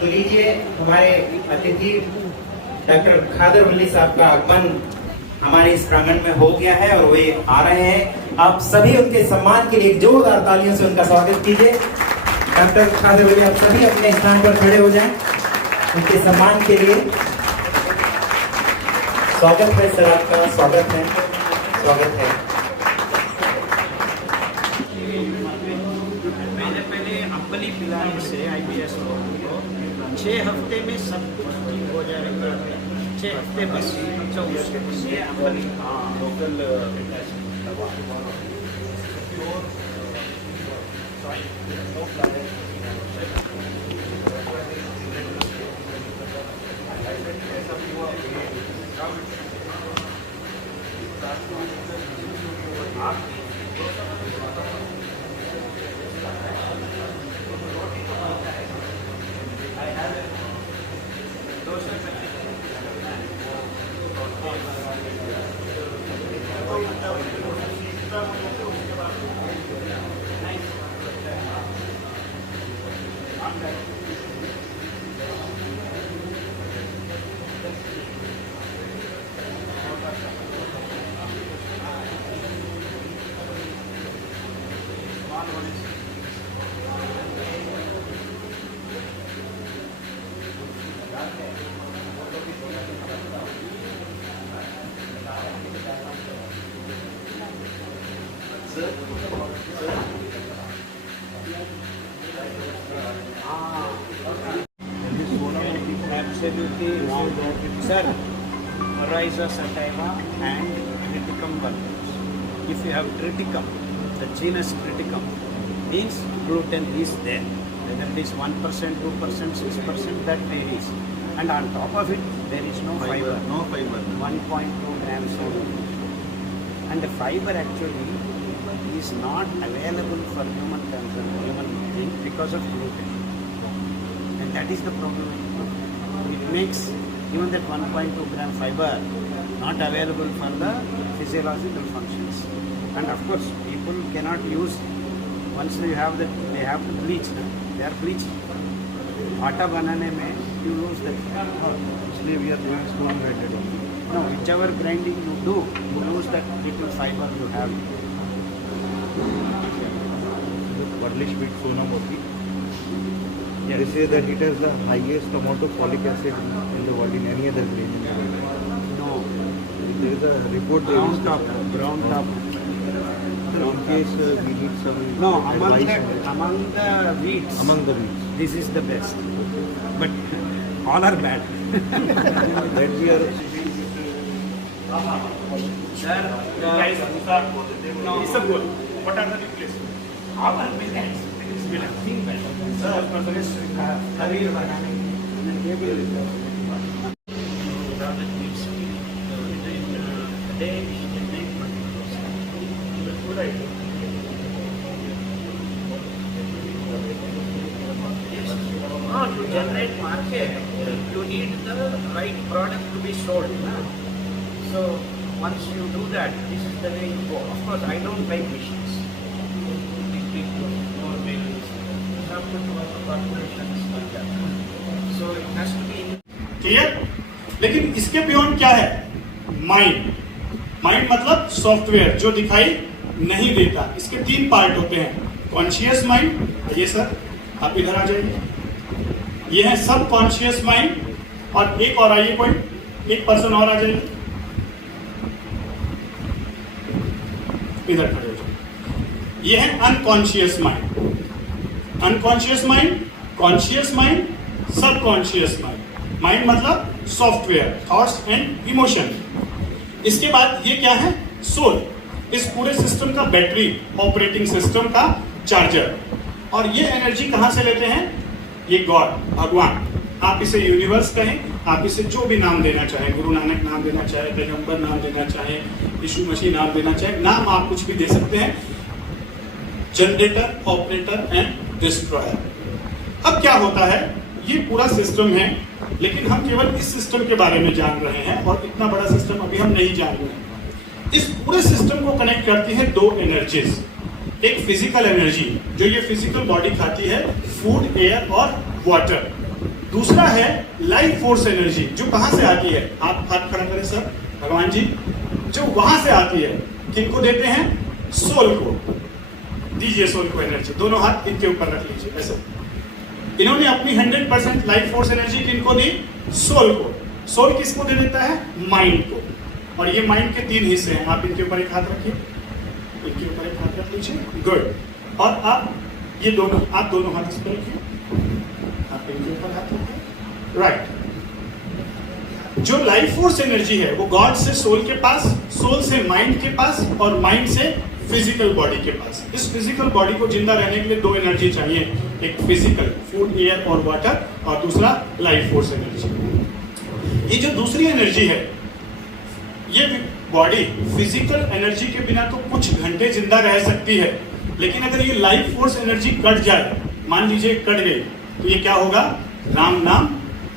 तो लीजिए हमारे अतिथि डॉक्टर खादर वली साहब का आगमन हमारे इस प्रांगण में हो गया है और वे आ रहे हैं। आप सभी उनके सम्मान के लिए जोरदार तालियों से उनका स्वागत कीजिए। डॉक्टर खादर वली, आप सभी अपने स्थान पर खड़े हो जाएं उनके सम्मान के लिए। स्वागत है सर, आपका स्वागत है, स्वागत है। पहले अम्बली पिलाने से IBS को 6 हफ्ते में सब कुछ ठीक हो जाएगा। 6 हफ्ते बस। अच्छा, उससे अम्बली local absolutely wrong. Sir, Rhiza sativa and triticum vulgaris. If you have triticum, the genus triticum means gluten is there. Whether it is 1%, 2%, 6%, that varies. And on top of it, there is no fiber. No fiber. 1.2 grams only. And the fiber actually is not available for human consumption, human being because of gluten. And that is the problem. It makes even that 1.2 gram fiber not available for the physiological functions. And of course, people cannot use, once they have that, they have to bleach. They are bleached. Atta banane mein, you lose that. Actually, we are doing stone grinded only. No, whichever grinding you do, you lose that little fiber you have. Varlish wheat Sonam Mopi. They say that it has the highest amount of folic acid in the world in any other grain. No. There is a report there. Brown top. In case we need some No, advice among the wheats. among the wheats. This is the best. But all are bad. That we are. Sir, Guys, no. It's a good. What are the replacements? Our millets will have been better. Harir banane. To generate market, you need the right product to be sold. So once you do that, this is the way you go. Of course, I don't like machines. More mills. You have to do a corporations like that. So it has to be. Clear? लेकिन इसके beyond क्या है? Mind. Mind मतलब software जो दिखाई नहीं देता. इसके 3 पार्ट होते हैं. कॉन्शियस माइंड, ये सर आप इधर आ जाइए. ये है सब कॉन्शियस माइंड और एक और आइए कोई एक पर्सन और आ जाइए. इधर खड़े हो जाइए. ये है unconscious mind. Unconscious mind, conscious mind, subconscious mind. Mind मतलब सॉफ्टवेयर, थॉट्स एंड इमोशन. इसके बाद ये क्या है? सोल. इस पूरे सिस्टम का बैटरी, ऑपरेटिंग सिस्टम का चार्जर. और ये एनर्जी कहां से लेते हैं? ये गॉड, भगवान. आप इसे यूनिवर्स कहें, आप इसे जो भी नाम देना चाहें, गुरु नानक नाम देना चाहे, पैगंबर नाम देना चाहे, यीशु मसीह नाम देना चाहे, नाम आप कुछ भी दे सकते हैं. Generator, operator and destroyer. अब क्या होता है? ये पूरा सिस्टम है, लेकिन हम केवल इस सिस्टम के बारे में जान रहे हैं और इतना बड़ा सिस्टम अभी हम नहीं जान रहे हैं. इस पूरे सिस्टम को कनेक्ट करती है 2 एनर्जीज. एक फिजिकल एनर्जी जो ये फिजिकल बॉडी खाती है, फूड, एयर और वाटर। दूसरा है लाइफ फोर्स एनर्जी, जो कहां से आती है, आप हाथ खड़ा करें सर, भगवान जी, जो वहां से आती है, किनको देते हैं, सोल को। दीजिए सोल को एनर्जी, दोनों हाथ इनके ऊपर रख लीजिए ऐसे। इन्होंने अपनी 100% लाइफ फोर्स एनर्जी किनको दी, सोल को। सोल किसको दे देता है, माइंड को। और ये माइंड के 3 हिस्से हैं, आप इनके ऊपर एक हाथ रखिए, इनके ऊपर एक हाथ रख लीजिए, गुड। और आप ये दोनों, आप दोनों हाथ इस पर रखिए, आप इनके ऊपर हाथ रखिए, राइट। जो लाइफ फोर्स एनर्जी है वो गॉड से सोल के पास, सोल से माइंड के पास, और माइंड से फिजिकल बॉडी के पास। इस फिजिकल बॉडी को जिंदा रहने के लिए 2 एनर्जी चाहिए, एक फिजिकल फूड, एयर और वाटर, और दूसरा लाइफ फोर्स एनर्जी। ये जो दूसरी एनर्जी है, ये बॉडी फिजिकल एनर्जी के बिना तो कुछ घंटे जिंदा रह सकती है, लेकिन अगर ये लाइफ फोर्स एनर्जी कट जाए, मान लीजिए कट गई, तो ये क्या होगा, राम नाम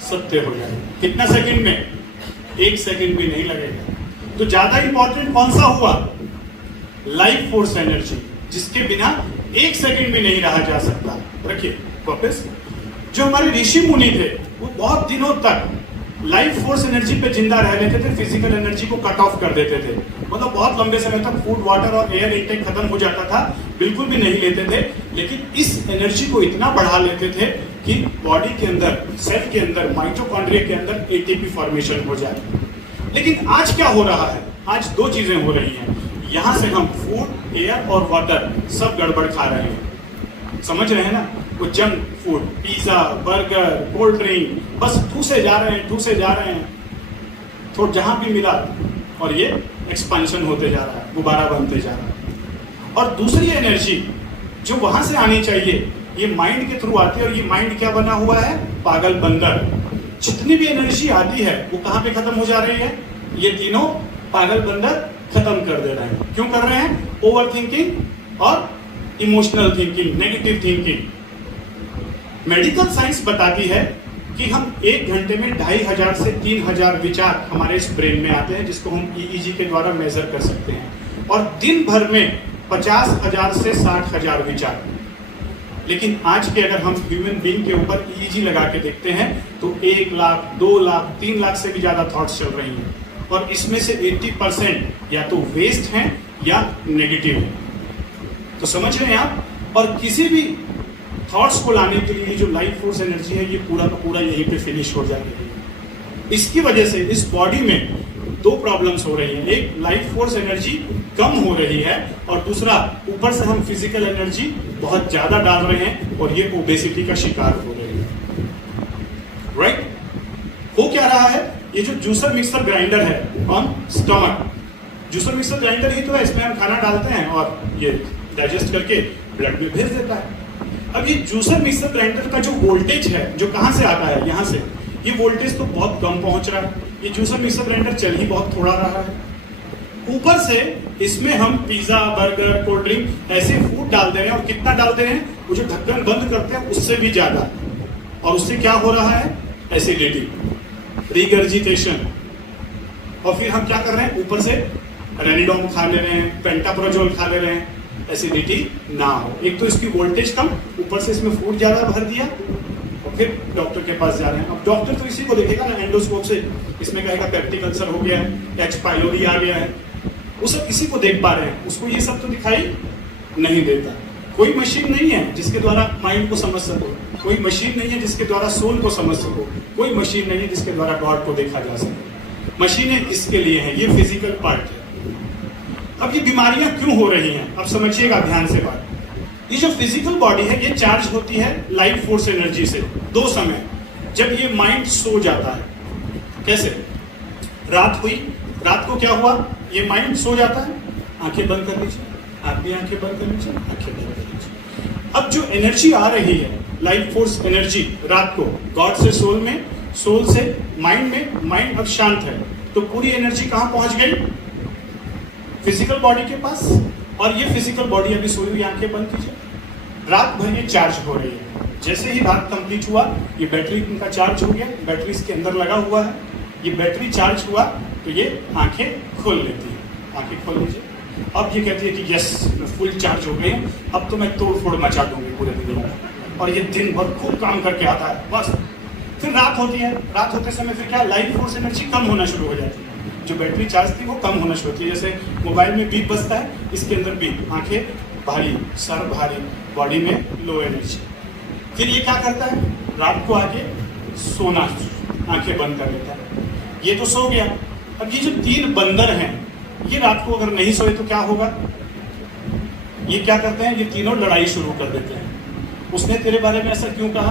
सत्य हो जाएगा। कितना सेकंड में, 1 सेकंड भी नहीं लगेगा। तो ज्यादा इंपॉर्टेंट कौन सा हुआ, लाइफ फोर्स एनर्जी, जिसके बिना 1 सेकंड भी नहीं रहा जा सकता। रखिए वापस, जो हमारे ऋषि मुनि थे वो बहुत दिनों तक लाइफ फोर्स एनर्जी पे जिंदा रह लेते थे, फिजिकल एनर्जी को कट ऑफ कर देते थे। मतलब बहुत लंबे समय तक फूड, वाटर और एयर इंटेक खत्म हो जाता था, बिल्कुल भी नहीं लेते थे, लेकिन इस एनर्जी को इतना बढ़ा लेते थे कि बॉडी के अंदर, सेल के अंदर, माइटोकॉन्ड्रिया के अंदर एटीपी फॉर्मेशन हो जाए। लेकिन आज क्या हो रहा है, आज 2 चीजें हो रही हैं। यहां से हम फूड, एयर और वाटर सब गड़बड़ खा रहे हैं, समझ रहे हैं ना। वो junk food, pizza, burger, cold drink, बस ठूसे जा रहे हैं, ठूसे जा रहे हैं, तो जहां भी मिला, और ये एक्सपेंशन होते जा रहा है, गुब्बारा बनते जा रहा है। और दूसरी एनर्जी जो वहां से आनी चाहिए, ये माइंड के थ्रू आती है, और ये माइंड क्या बना हुआ है, पागल बंदर। जितनी भी एनर्जी आती है वो कहां पे खत्म हो जा रही है, ये तीनों पागल बंदर खत्म कर दे रहे हैं। क्यों कर रहे हैं, ओवर थिंकिंग और emotional thinking, negative thinking. Medical science बताती है कि हम 1 घंटे में 2500 से 3000 विचार हमारे इस ब्रेन में आते हैं, जिसको हम EEG के द्वारा मेजर कर सकते हैं, और दिन भर में 50,000 से 60,000 विचार। लेकिन आज के अगर हम ह्यूमन बीइंग के ऊपर EEG लगा के देखते हैं तो 1 लाख, 2 लाख, 3 लाख से भी ज्यादा थॉट्स चल रही हैं, और इसमें से 80% या तो वेस्ट हैं या नेगेटिव है। तो समझ रहे हैं आप। और किसी भी थॉट्स को लाने के लिए जो लाइफ फोर्स एनर्जी है, ये पूरा का पूरा यहीं पे फिनिश हो जाती है। इसकी वजह से इस बॉडी में 2 प्रॉब्लम्स हो रही हैं, एक लाइफ फोर्स एनर्जी कम हो रही है, और दूसरा ऊपर से हम फिजिकल एनर्जी बहुत ज्यादा डाल रहे हैं, और ये ओबेसिटी का शिकार हो रही है। राइट, हो क्या रहा है, ये जो जूसर मिक्सर ग्राइंडर है on stomach, juicer mixer grinder ही तो है, इसमें हम खाना डालते हैं और ये डाइजेस्ट करके ब्लड में भेज देता है। अब ये जूसर मिक्सर ग्राइंडर का जो वोल्टेज है, जो कहां से आता है, यहां से, ये वोल्टेज तो बहुत कम पहुंच रहा है। ये जूसर मिक्सर ग्राइंडर चल ही बहुत थोड़ा रहा है। ऊपर से इसमें हम पिज्जा, बर्गर, कोल्ड ड्रिंक ऐसे फूड डाल दे रहे हैं, और कितना डाल दे रहे हैं, वो जो ढक्कन बंद करते हैं उससे भी ज्यादा। और उससे क्या हो रहा है, एसिडिटी, रिगर्जिटेशन। और फिर हम क्या कर रहे हैं, ऊपर से रेनिडोम खा ले रहे हैं, पेंटाप्रोजोल खा ले रहे हैं, एसिडिटी ना हो। एक तो इसकी वोल्टेज कम, ऊपर से इसमें फूड ज्यादा भर दिया, और फिर डॉक्टर के पास जा रहे हैं। अब डॉक्टर तो इसी को देखेगा ना, एंडोस्कोप से इसमें कहेगा पेप्टिक अल्सर हो गया है, एच पाइलोरी आ गया है, वो सब इसी को देख पा रहे हैं, उसको ये सब तो दिखाई नहीं देता। कोई मशीन नहीं है जिसके द्वारा माइंड को समझ सको, कोई मशीन नहीं है जिसके द्वारा सोल को समझ सको, कोई मशीन नहीं है जिसके द्वारा गॉड को देखा जा सके। मशीनें इसके लिए हैं, ये फिजिकल पार्ट है। अब ये बीमारियां क्यों हो रही हैं, अब समझिएगा ध्यान से बात। ये जो फिजिकल बॉडी है, ये चार्ज होती है लाइफ फोर्स एनर्जी से 2 समय, जब ये माइंड सो जाता है। कैसे, रात हुई, रात को क्या हुआ, ये माइंड सो जाता है, आंखें बंद कर लीजिए, आप भी आंखें बंद कर लीजिए, आंखें बंद कर लीजिए। अब जो एनर्जी आ रही है, लाइफ फोर्स एनर्जी, रात को गॉड से सोल में, सोल से माइंड में, माइंड अब शांत है, तो पूरी एनर्जी कहां पहुंच गई, फिजिकल बॉडी के पास। और ये फिजिकल बॉडी अभी सोई हुई, आंखें बंद कीजिए, रात भर ये चार्ज हो रही है। जैसे ही रात कंप्लीट हुआ, ये बैटरी इनका चार्ज हो गया, बैटरी इसके अंदर लगा हुआ है, ये बैटरी चार्ज हुआ तो ये आंखें खोल लेती है। आंखें खोल लीजिए, अब ये कहती है कि यस मैं फुल चार्ज हो गई, अब तो मैं तोड़ फोड़ मचा दूंगी पूरे दुनिया में। और ये दिन भर खूब काम करके आता है बस। फिर रात होती है, रात होते समय फिर क्या, लाइफ फोर्स एनर्जी कम होना शुरू हो जाती है। जो बैटरी चार्ज थी वो कम होना शुरू होती है। जैसे मोबाइल में बीप बजता है, इसके अंदर बीप, आंखें भारी, सर भारी, बॉडी में लो एनर्जी। फिर ये क्या करता है, रात को आके सोना, आंखें बंद कर लेता है। ये तो सो गया। अब ये जो 3 बंदर हैं, ये रात को अगर नहीं सोए तो क्या होगा, ये क्या करते हैं, ये तीनों लड़ाई शुरू कर देते हैं। उसने तेरे बारे में ऐसा क्यों कहा,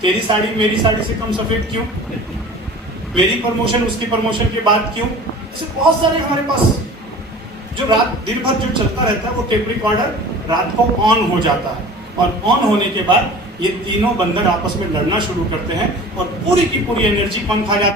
तेरी साड़ी मेरी साड़ी से कम सफेद क्यों, मेरी प्रमोशन उसकी प्रमोशन के बाद क्यों। ऐसे बहुत सारे हमारे पास जो रात दिन भर जो चलता रहता है, वो टेप रिकॉर्डर रात को ऑन हो जाता है। और ऑन होने के बाद ये तीनों बंदर आपस में लड़ना शुरू करते हैं और पूरी की पूरी एनर्जी कौन खा जाता है।